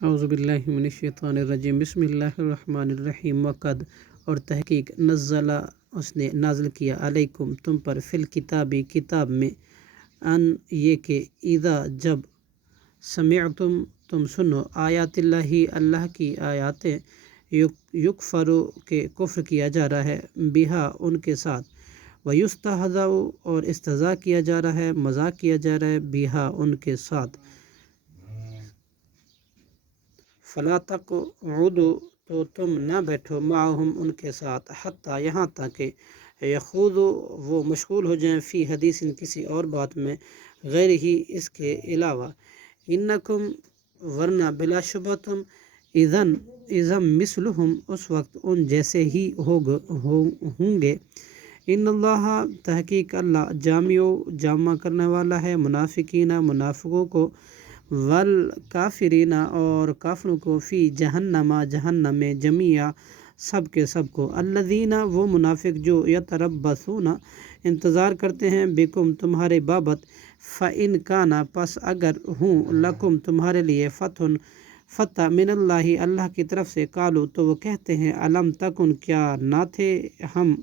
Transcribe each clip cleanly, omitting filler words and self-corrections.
اعوذ باللہ من الشیطان الرجیم، بسم اللہ الرحمن الرحیم۔ وقد اور تحقیق نزل اس نے نازل کیا علیکم تم پر فی الکتابی کتاب میں ان یہ کہ اذا جب سمعتم تم سنو آیات اللہ اللہ کی آیاتیں یکفرو کے کفر کیا جا رہا ہے بہا ان کے ساتھ ویستہزأ اور استہزاء کیا جا رہا ہے مذاق کیا جا رہا ہے بہا ان کے ساتھ فلا تقعدوا تو تم نہ بیٹھو معہم ان کے ساتھ حتیٰ یہاں تک کہ یخوضوا وہ مشغول ہو جائیں فی حدیث کسی اور بات میں غیر ہی اس کے علاوہ انکم ورنہ بلا شبہ تم اذا مثلہم اس وقت ان جیسے ہی ہوں گے۔ ان اللہ تحقیق اللہ جامع کرنے والا ہے منافقین منافقوں کو والکافرین اور کافروں کو فی جہنم جہنم میں جمیعا سب کے سب کو۔ الذین وہ منافق جو یتربصون انتظار کرتے ہیں بکم تمہارے بابت فإن کان پس اگر ہوں لکم تمہارے لیے فتح من اللہ اللہ کی طرف سے قالوا تو وہ کہتے ہیں الم تکن کیا نہ تھے ہم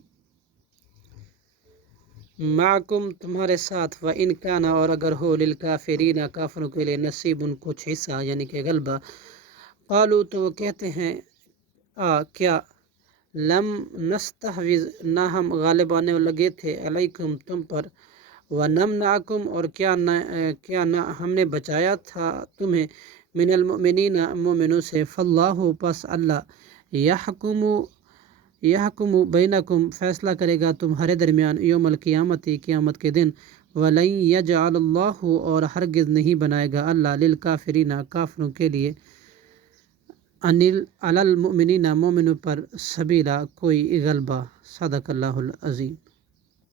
معکم تمہارے ساتھ وإن کان اور اگر ہو للکافرین کافروں کے لیے نصیب کچھ حصہ یعنی کہ غلبہ قالوا تو وہ کہتے ہیں کیا لم نستحوذ نہ ہم غالب آنے لگے تھے علیکم تم پر ونمنعکم اور کیا نہ ہم نے بچایا تھا تمہیں من المؤمنین مومنوں سے فاللہ پس اللہ یحکم بینکم فیصلہ کرے گا تمہارے درمیان یوم القیامت قیامت کے دن ولن یجعل اللہ اور ہرگز نہیں بنائے گا اللہ للکافرین کافروں کے لیے علی المؤمنین مومنوں پر سبیلا کوئی غلبہ۔ صدق اللہ العظیم۔